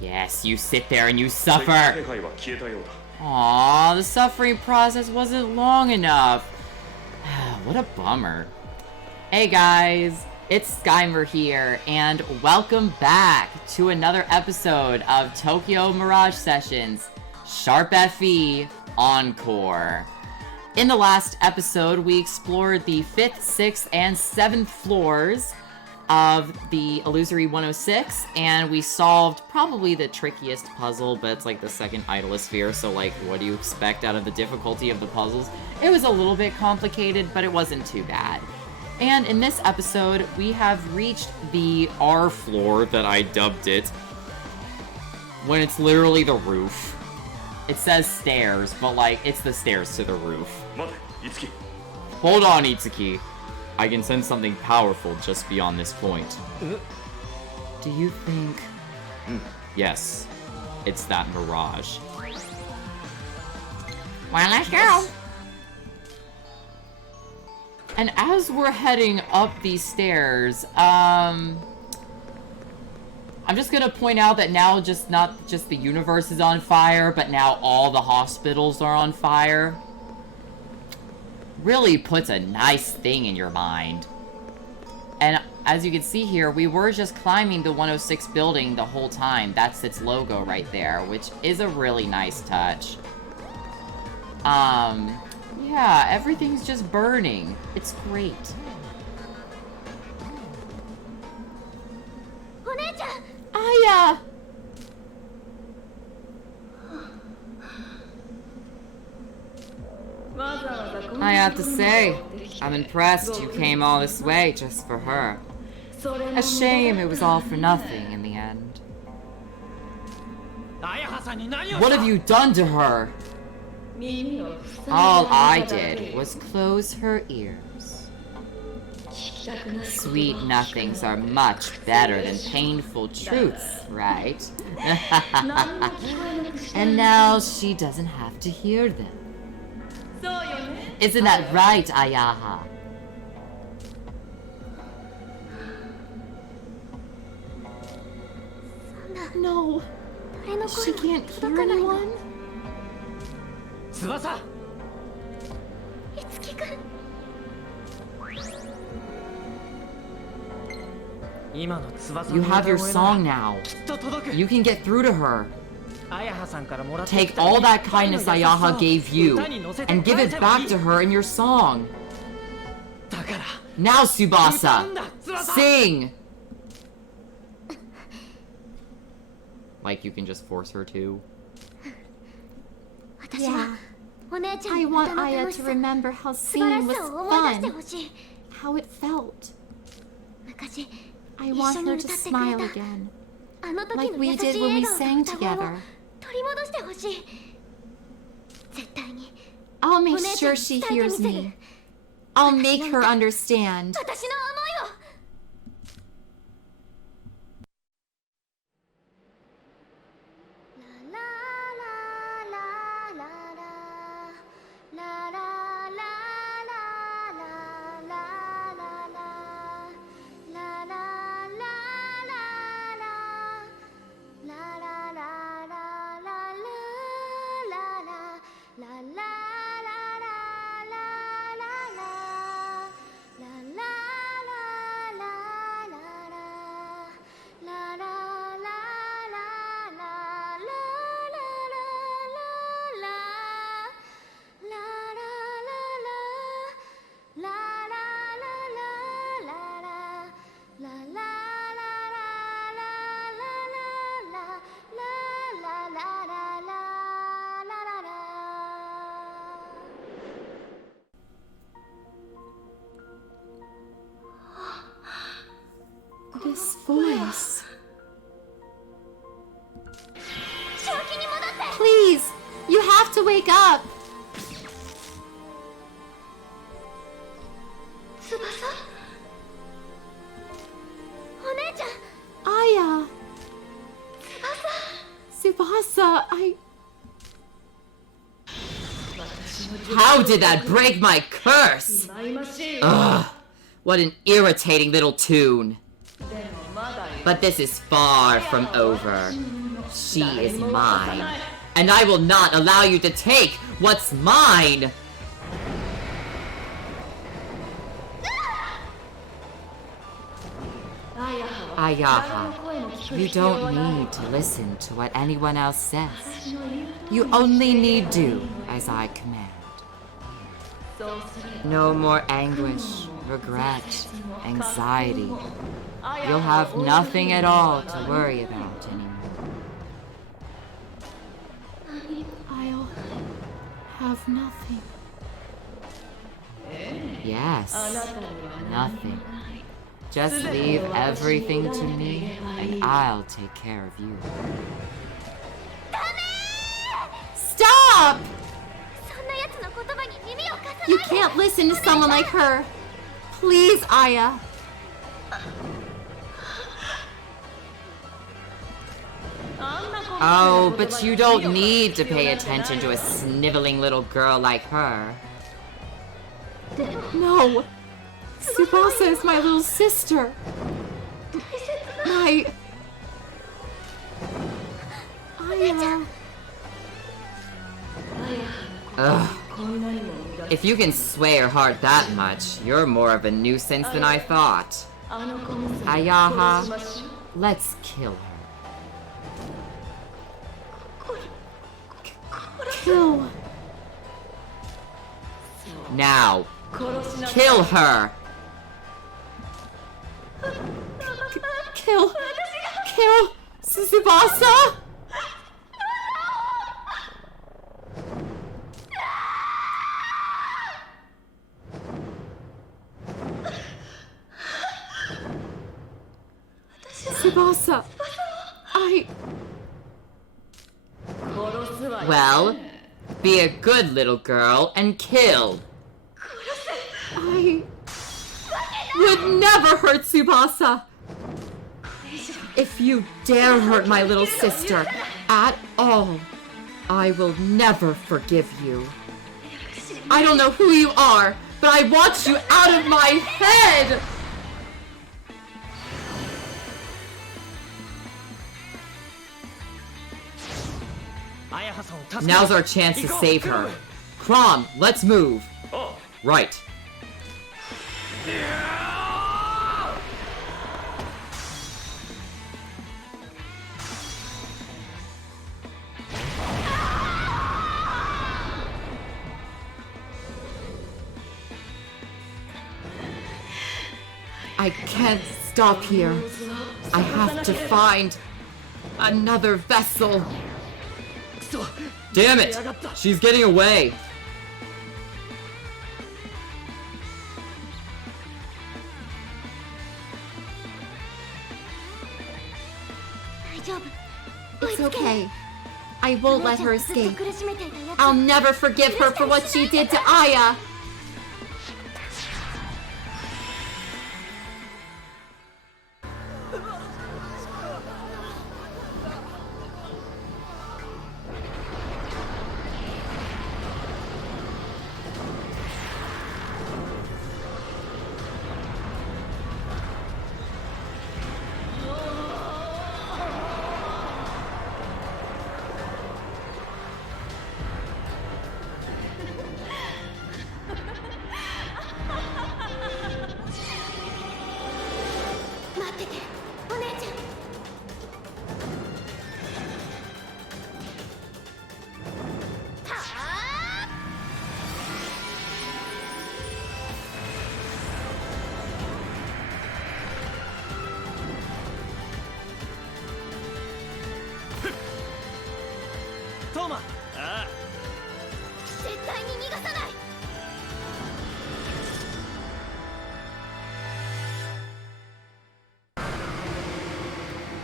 Yes, you sit there and you suffer. Aww, the suffering process wasn't long enough. What a bummer. Hey guys, it's Skymer here, and welcome back to another episode of Tokyo Mirage Sessions, Sharp FE Encore. In the last episode, we explored the 5th, 6th, and 7th floors of the Illusory 106, and we solved probably the trickiest puzzle, but it's like the second idolosphere, so like, what do you expect out of the difficulty of the puzzles? It was a little bit complicated, but it wasn't too bad. And in this episode, we have reached the R floor that I dubbed it, when it's literally the roof. It says stairs, but like, it's the stairs to the roof. Hold on, Itsuki. I can sense something powerful just beyond this point. Do you think... Yes, it's that Mirage. Well, let's go! And as we're heading up these stairs, I'm just gonna point out that now not just the universe is on fire, but now all the hospitals are on fire. Really puts a nice thing in your mind. And as you can see here, we were just climbing the 106 building the whole time. That's its logo right there, which is a really nice touch. Yeah, everything's just burning. It's great. Aya! I have to say, I'm impressed you came all this way just for her. A shame it was all for nothing in the end. What have you done to her? All I did was close her ears. Sweet nothings are much better than painful truths, right? And now she doesn't have to hear them. Isn't that right, Ayaha? No. She can't hear anyone? You have your song now. You can get through to her. Take all that kindness Ayaha gave you, and give it back to her in your song. Now, Tsubasa! Sing! Like, you can just force her to. Yeah. I want Aya to remember how singing was fun. How it felt. I want her to smile again. Like we did when we sang together. I'll make sure she hears me. I'll make her understand. This voice. Please, you have to wake up. Aya. Tsubasa, How did that break my curse? Ugh, what an irritating little tune. But this is far from over. She is mine. And I will not allow you to take what's mine! Ayaha, you don't need to listen to what anyone else says. You only need do as I command. No more anguish, regret, anxiety. You'll have nothing at all to worry about anymore. I'll have nothing. Yes, nothing. Just leave everything to me, and I'll take care of you. Stop! You can't listen to someone like her. Please, Aya. Oh, but you don't need to pay attention to a sniveling little girl like her. No. Tsubasa is my little sister. Aya. Ugh. If you can sway her heart that much, you're more of a nuisance than I thought. Ayaha, let's kill her. Kill. Now, kill her. Kill Tsubasa? Tsubasa, Well, be a good little girl and kill. I would never hurt Tsubasa. If you dare hurt my little sister at all, I will never forgive you. I don't know who you are, but I want you out of my head! Now's our chance to save her. Crom, let's move. Right. I can't stop here. I have to find another vessel. Damn it! She's getting away! It's okay. I won't let her escape. I'll never forgive her for what she did to Aya!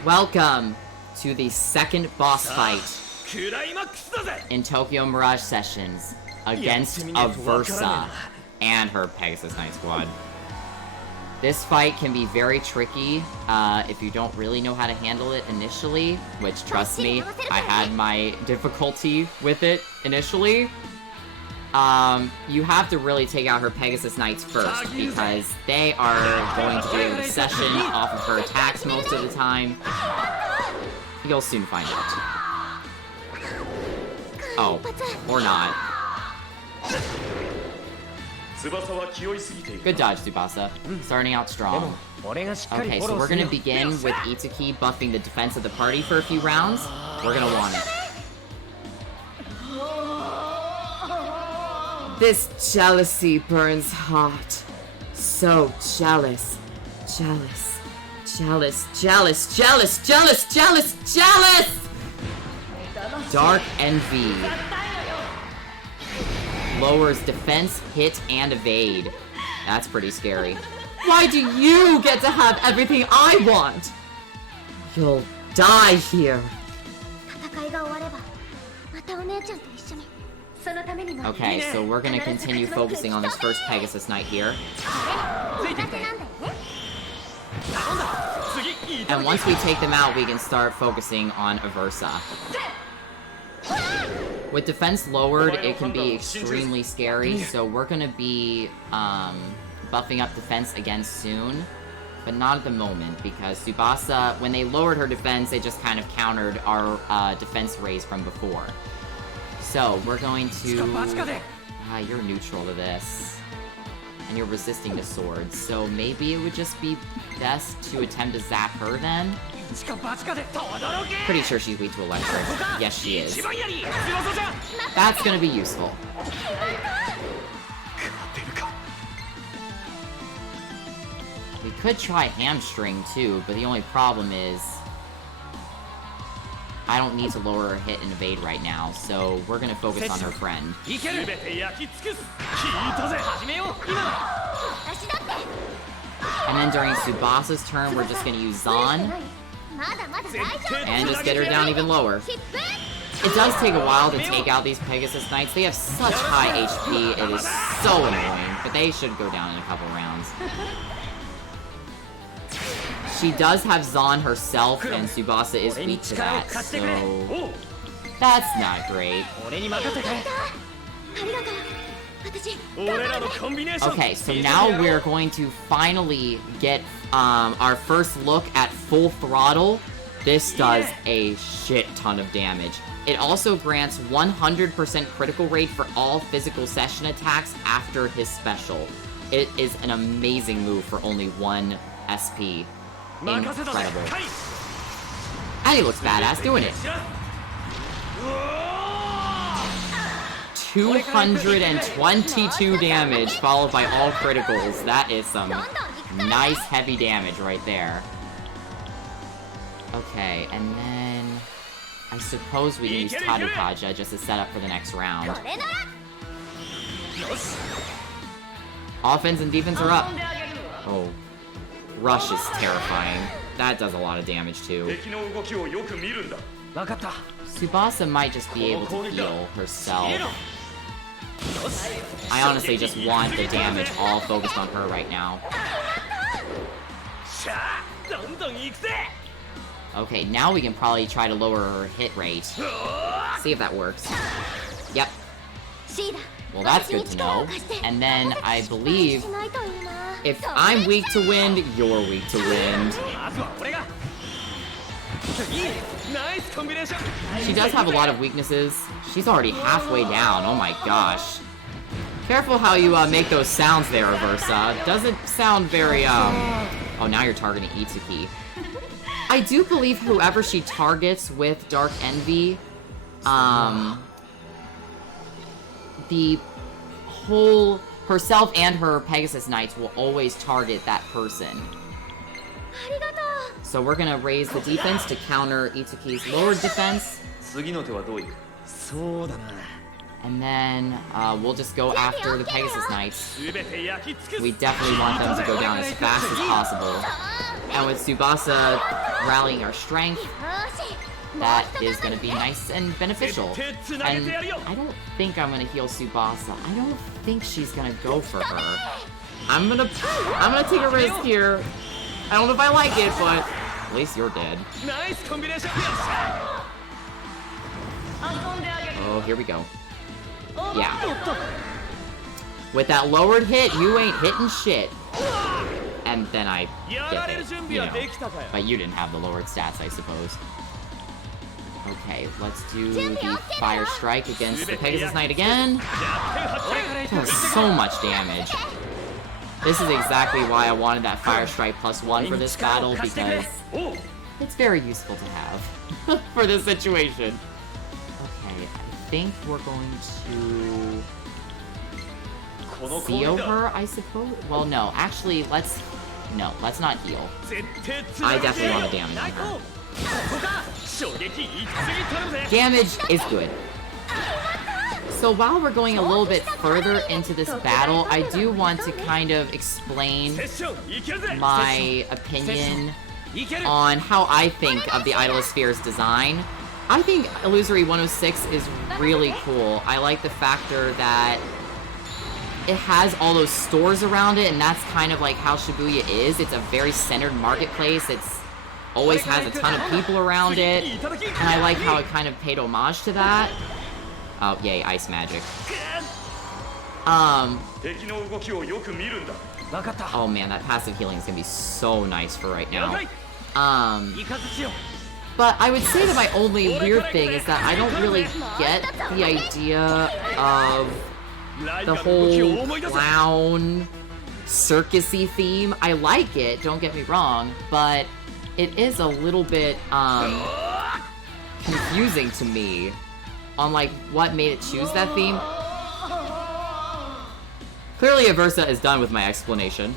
Welcome to the second boss fight in Tokyo Mirage Sessions against Aversa and her Pegasus Knight Squad. This fight can be very tricky if you don't really know how to handle it initially, which, trust me, I had my difficulty with it initially. You have to really take out her Pegasus Knights first, because they are going to do the session off of her attacks most of the time. You'll soon find out. Oh, or not. Good dodge, Tsubasa. Starting out strong. Okay, so we're gonna begin with Itsuki buffing the defense of the party for a few rounds. We're gonna want it. This jealousy burns hot. So jealous. Jealous. Jealous. Jealous. Jealous. Jealous. Jealous. Jealous! Dark Envy. Lowers defense, hit, and evade. That's pretty scary. Why do you get to have everything I want? You'll die here. Okay, so we're gonna continue focusing on this first Pegasus Knight here. And once we take them out, we can start focusing on Aversa. With defense lowered, it can be extremely scary, so we're gonna be buffing up defense again soon. But not at the moment, because Tsubasa, when they lowered her defense, they just kind of countered our defense raise from before. So, we're going to... you're neutral to this. And you're resisting to swords, so maybe it would just be best to attempt to zap her then? Pretty sure she's weak to electric. Yes, she is. That's gonna be useful. We could try hamstring too, but the only problem is I don't need to lower her hit and evade right now, so we're gonna focus on her friend. And then during Tsubasa's turn, we're just gonna use Zan and just get her down even lower. It does take a while to take out these Pegasus Knights. They have such high HP, it is so annoying, but they should go down in a couple rounds. She does have Zan herself, and Tsubasa is weak to that, so... That's not great. Okay, so now we're going to finally get our first look at Full Throttle. This does a shit ton of damage. It also grants 100% critical rate for all physical session attacks after his special. It is an amazing move for only 1 SP. Incredible. And he looks badass doing it. 222 damage, followed by all criticals. That is some nice heavy damage right there. Okay, and then I suppose we can use Tarukaja just to set up for the next round. Offense and defense are up. Oh. Rush is terrifying. That does a lot of damage too. Tsubasa might just be able to heal herself. I honestly just want the damage all focused on her right now. Okay, now we can probably try to lower her hit rate. See if that works. Yep. Well, that's good to know. And then, I believe, if I'm weak to wind, you're weak to wind. She does have a lot of weaknesses. She's already halfway down, oh my gosh. Careful how you make those sounds there, Aversa. Doesn't sound very, Oh, now you're targeting Itsuki. I do believe whoever she targets with Dark Envy, the whole... herself and her Pegasus Knights will always target that person. So we're gonna raise the defense to counter Itsuki's lowered defense. And then we'll just go after the Pegasus Knights. We definitely want them to go down as fast as possible. And with Tsubasa rallying our strength, that is going to be nice and beneficial. And I don't think I'm going to heal Tsubasa. I don't think she's going to go for her. I'm gonna take a risk here. I don't know if I like it, but at least you're dead. Oh, here we go. Yeah. With that lowered hit, you ain't hitting shit. And then I get it, you know. But you didn't have the lowered stats, I suppose. Okay, let's do the Fire Strike against the Pegasus Knight again. Does so much damage. This is exactly why I wanted that Fire Strike +1 for this battle, because it's very useful to have for this situation. Okay, I think we're going to heal her, I suppose? Well, no, actually, let's not heal. I definitely want to damage on her. Damage is good. So while we're going a little bit further into this battle, I do want to kind of explain my opinion on how I think of the Idolosphere's design. I think Illusory 106 is really cool. I like the factor that it has all those stores around it, and that's kind of like how Shibuya is. It's a very centered marketplace. It's always has a ton of people around it, and I like how it kind of paid homage to that. Oh, yay, ice magic. Oh man, that passive healing is gonna be so nice for right now. But I would say that my only weird thing is that I don't really get the idea of the whole clown circus-y theme. I like it, don't get me wrong, but it is a little bit confusing to me on like what made it choose that theme. Clearly Aversa is done with my explanation.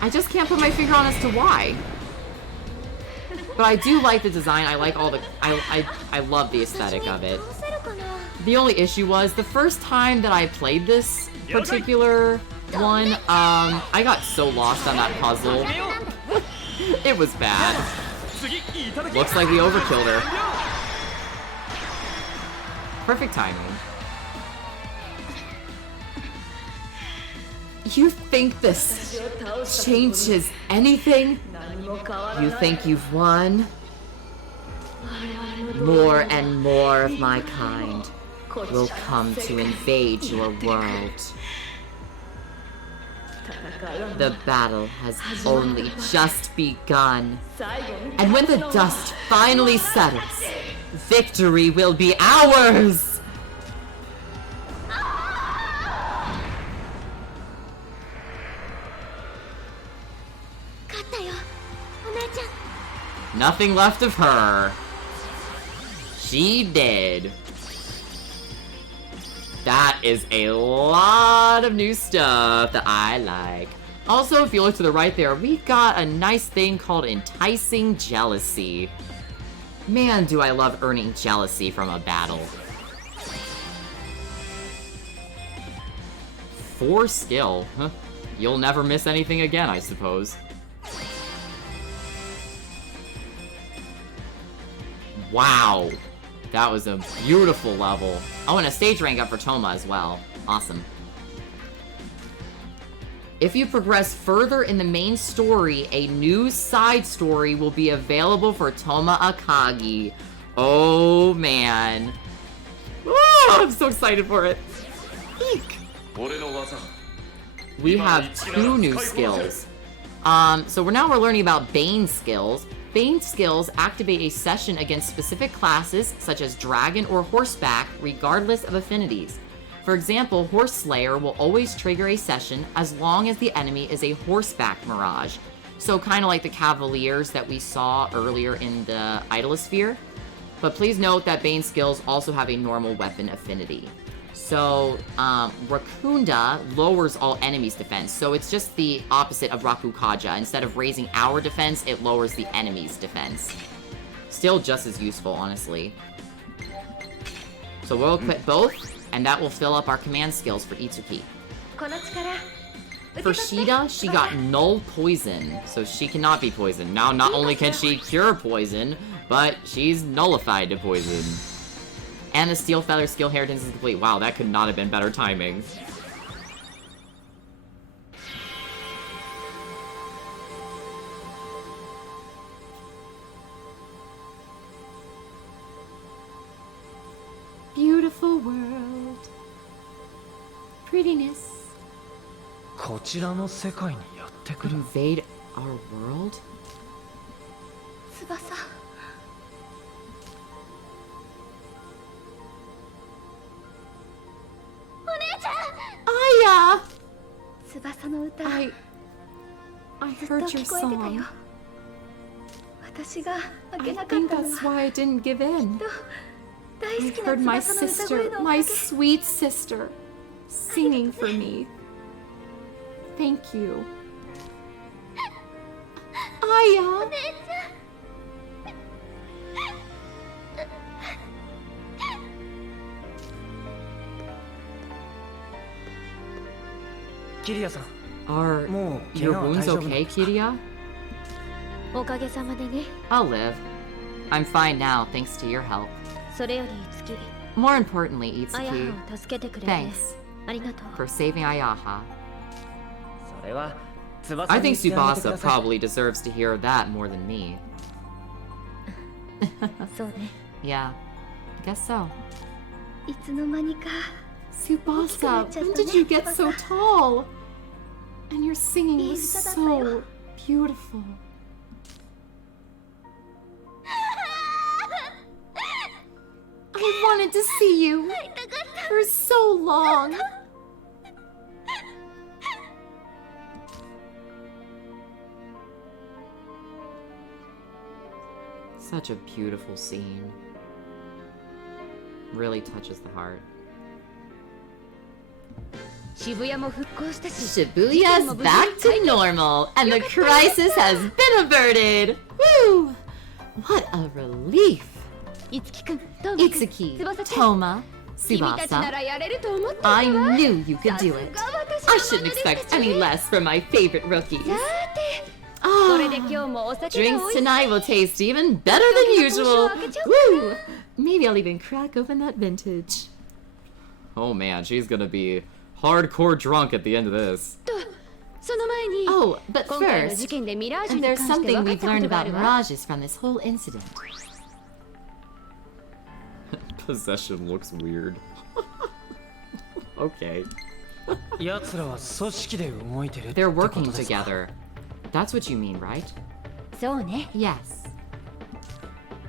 I just can't put my finger on as to why. But I do like the design. I like all the I love the aesthetic of it. The only issue was the first time that I played this particular one, I got so lost on that puzzle. It was bad. Looks like we overkilled her. Perfect timing. You think this changes anything? You think you've won? More and more of my kind will come to invade your world. The battle has only just begun. And when the dust finally settles, victory will be ours! Nothing left of her. She did. That is a lot of new stuff that I like. Also, if you look to the right there, we got a nice thing called Enticing Jealousy. Man, do I love earning jealousy from a battle. 4 skill. Huh. You'll never miss anything again, I suppose. Wow. That was a beautiful level. Oh, and a stage rank up for Toma as well. Awesome. If you progress further in the main story, a new side story will be available for Toma Akagi. Oh, man. Oh, I'm so excited for it. Eek. We have 2 new skills. So we're learning about Bane skills. Bane skills activate a session against specific classes, such as Dragon or Horseback, regardless of affinities. For example, Horse Slayer will always trigger a session as long as the enemy is a Horseback Mirage. So kind of like the Cavaliers that we saw earlier in the Idolosphere. But please note that Bane skills also have a normal weapon affinity. So, Rakunda lowers all enemies' defense, so it's just the opposite of Rakukaja. Instead of raising our defense, it lowers the enemy's defense. Still just as useful, honestly. So we'll equip both, and that will fill up our command skills for Itsuki. For Shida, she got Null Poison, so she cannot be poisoned. Now, not only can she cure poison, but she's nullified to poison. And the Steel Feather skill inheritance is complete. Wow, that could not have been better timing. Beautiful world. Prettiness. Invade our world? Aya! I heard your song. I think that's why I didn't give in. I heard my sister, my sweet sister, singing for me. Thank you. Aya! Are your wounds okay, Kiria? I'll live. I'm fine now, thanks to your help. More importantly, Itsuki, thanks for saving Ayaha. I think Tsubasa probably deserves to hear that more than me. Yeah, I guess so. Tsubasa, when did you get so tall? And your singing was so beautiful. I wanted to see you for so long. Such a beautiful scene. Really touches the heart. Shibuya's back to normal, and the crisis has been averted! Woo! What a relief! Itsuki, Toma, Tsubasa, I knew you could do it. I shouldn't expect any less from my favorite rookies. Oh, drinks tonight will taste even better than usual. Woo! Maybe I'll even crack open that vintage. Oh man, she's gonna be hardcore drunk at the end of this. Oh, but first, there's something we've learned about Mirages from this whole incident. Possession looks weird. Okay. They're working together. That's what you mean, right? Yes.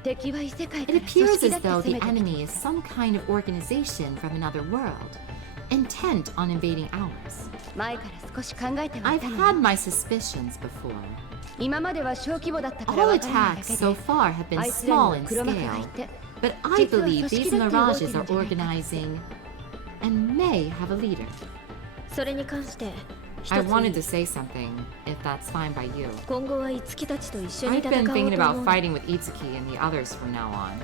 It appears as though the enemy is some kind of organization from another world, intent on invading ours. I've had my suspicions before. All attacks so far have been small in scale, but I believe these Mirages are organizing and may have a leader. I wanted to say something, if that's fine by you. I've been thinking about fighting with Itsuki and the others from now on.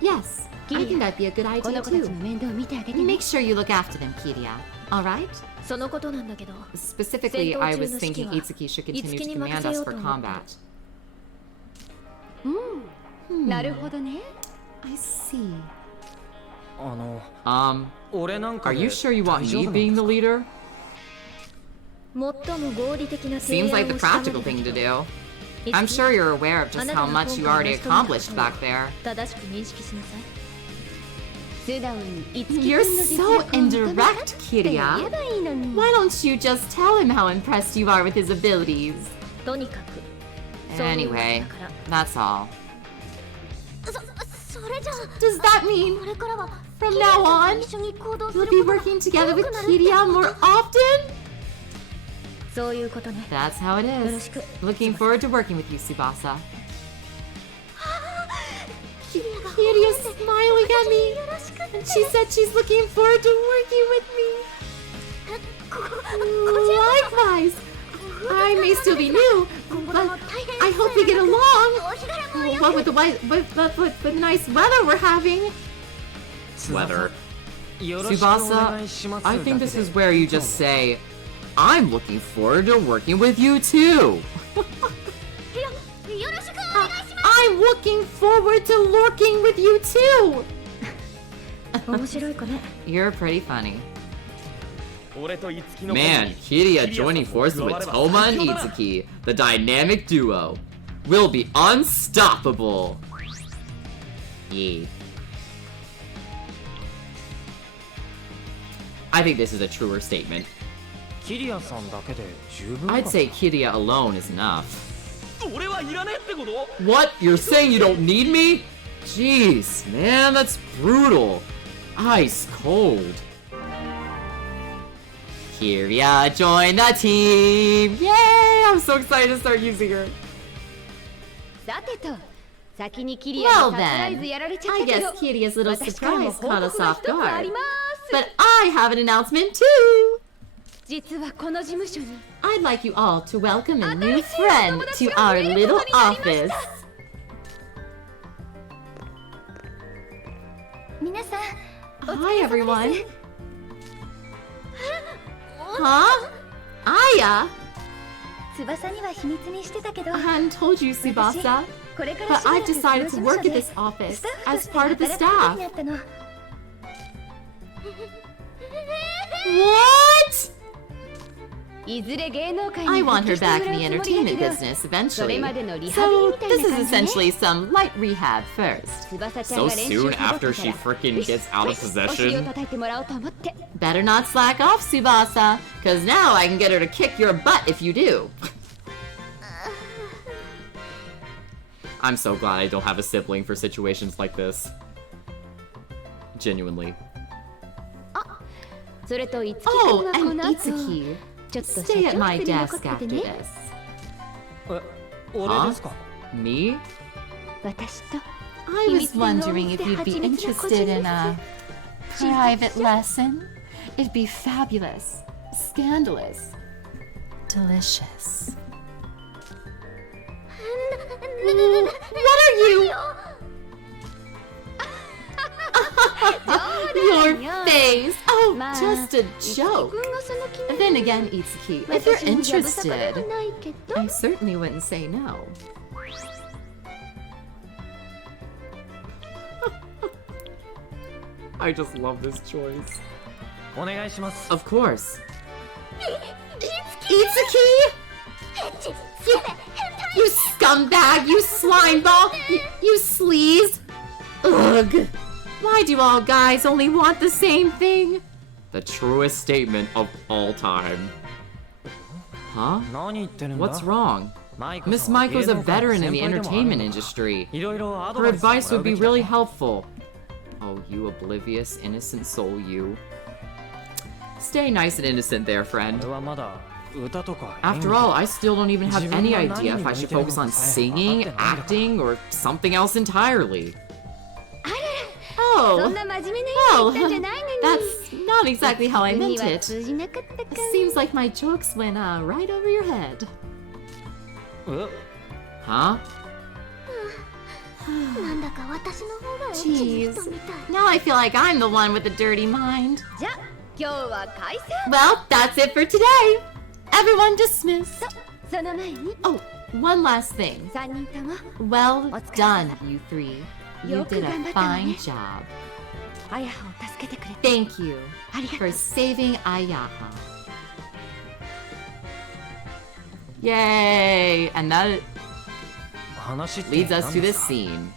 Yes, I think that'd be a good idea too. Make sure you look after them, Kiria. Alright? Specifically, I was thinking Itsuki should continue to command us for combat. I see. Are you sure you want me being the leader? Seems like the practical thing to do. I'm sure you're aware of just how much you already accomplished back there. You're so indirect, Kiria. Why don't you just tell him how impressed you are with his abilities? Anyway, that's all. Does that mean, from now on, we'll be working together with Kiria more often? That's how it is. Looking forward to working with you, Tsubasa. Kiria's smiling at me, and she said she's looking forward to working with me. Likewise. I may still be new, but I hope we get along. What with the nice weather we're having? Weather. Tsubasa, I think this is where you just say, I'm looking forward to working with you too. I'm looking forward to working with you too. You're pretty funny. Man, Kiria joining forces with Toma and Itsuki, the dynamic duo, will be unstoppable. Yeah. I think this is a truer statement. I'd say Kiria alone is enough. What? You're saying you don't need me? Jeez, man, that's brutal. Ice cold. Kiria, join the team! Yay! I'm so excited to start using her. Well then, I guess Kiria's little surprise caught us off guard. But I have an announcement too! I'd like you all to welcome a new friend to our little office. Hi everyone. Huh? Aya? I hadn't told you, Tsubasa, but I've decided to work at this office as part of the staff. What? I want her back in the entertainment business eventually, so this is essentially some light rehab first. So soon after she frickin' gets out of possession? Better not slack off, Tsubasa, cause now I can get her to kick your butt if you do. I'm so glad I don't have a sibling for situations like this. Genuinely. Oh, and Itsuki. Stay at my desk after this. Huh? Me? I was wondering if you'd be interested in a private lesson. It'd be fabulous, scandalous, delicious. What are you? Your face! Oh, just a joke. Then again, Itsuki, if you're interested, I certainly wouldn't say no. I just love this choice. Of course. Itsuki! You scumbag! You slimeball! You sleaze! Ugh! Why do all guys only want the same thing? The truest statement of all time. Huh? What's wrong? Miss Maiko's a veteran in the entertainment industry. Her advice would be really helpful. Oh, you oblivious, innocent soul, you. Stay nice and innocent there, friend. After all, I still don't even have any idea if I should focus on singing, acting, or something else entirely. Oh, well, that's not exactly how I meant it. Seems like my jokes went right over your head. Huh? Jeez, now I feel like I'm the one with the dirty mind. Well, that's it for today. Everyone dismissed. Oh, one last thing. Well done, you three. You did a fine job. Thank you for saving Ayaha. Yay! And that leads us to this scene.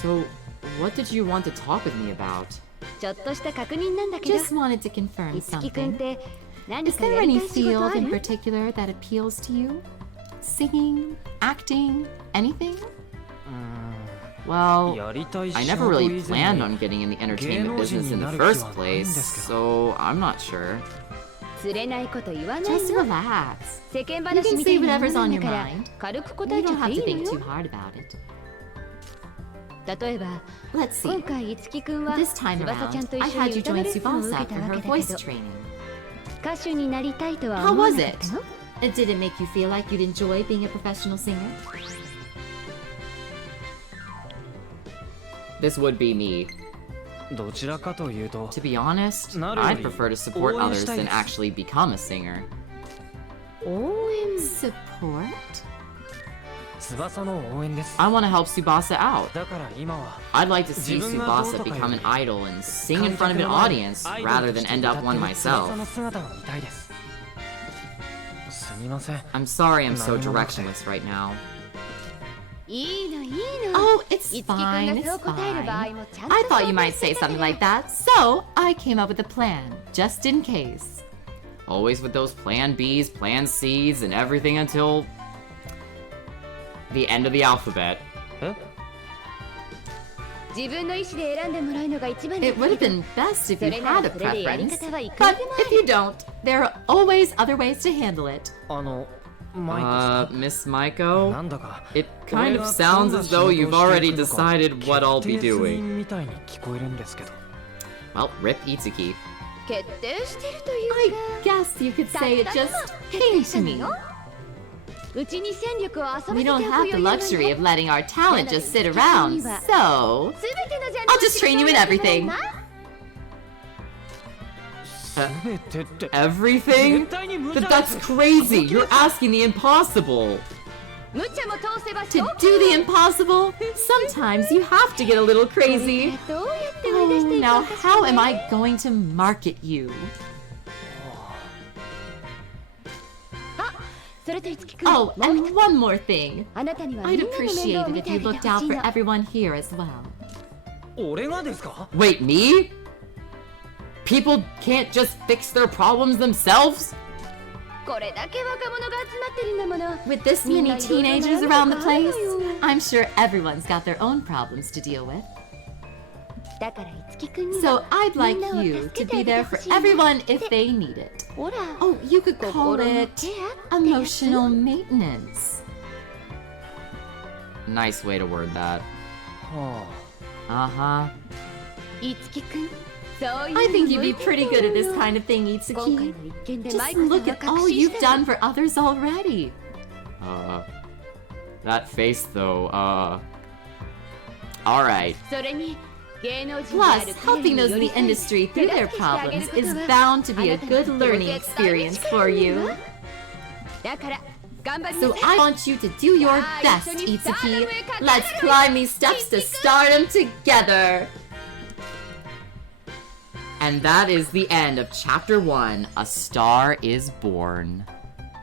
So, what did you want to talk with me about? Just wanted to confirm something. Is there any field in particular that appeals to you? Singing? Acting? Anything? Well, I never really planned on getting in the entertainment business in the first place, so I'm not sure. Just relax. You can say whatever's on your mind. You don't have to think too hard about it. Let's see. This time around, I had you join Tsubasa for her voice training. How was it? Did it make you feel like you'd enjoy being a professional singer? This would be me. To be honest, I'd prefer to support others than actually become a singer. Support? I want to help Tsubasa out. I'd like to see Tsubasa become an idol and sing in front of an audience rather than end up one myself. I'm sorry I'm so directionless right now. Oh, it's fine, it's fine. I thought you might say something like that, so I came up with a plan, just in case. Always with those plan Bs, plan Cs, and everything until... The end of the alphabet. Huh? It would have been best if you had a preference, but if you don't, there are always other ways to handle it. Miss Maiko? It kind of sounds as though you've already decided what I'll be doing. Well, rip Itsuki. I guess you could say it just came to me. We don't have the luxury of letting our talent just sit around, so I'll just train you in everything. Everything? That's crazy! You're asking the impossible! To do the impossible, sometimes you have to get a little crazy. Oh, now how am I going to market you? Oh, and one more thing. I'd appreciate it if you looked out for everyone here as well. Wait, me? People can't just fix their problems themselves? With this many teenagers around the place, I'm sure everyone's got their own problems to deal with. So I'd like you to be there for everyone if they need it. Oh, you could call it emotional maintenance. Nice way to word that. Uh-huh. I think you'd be pretty good at this kind of thing, Itsuki. Just look at all you've done for others already. That face though, alright. Plus, helping those in the industry through their problems is bound to be a good learning experience for you. So I want you to do your best, Itsuki. Let's climb these steps to stardom together! And that is the end of Chapter 1, A Star is Born.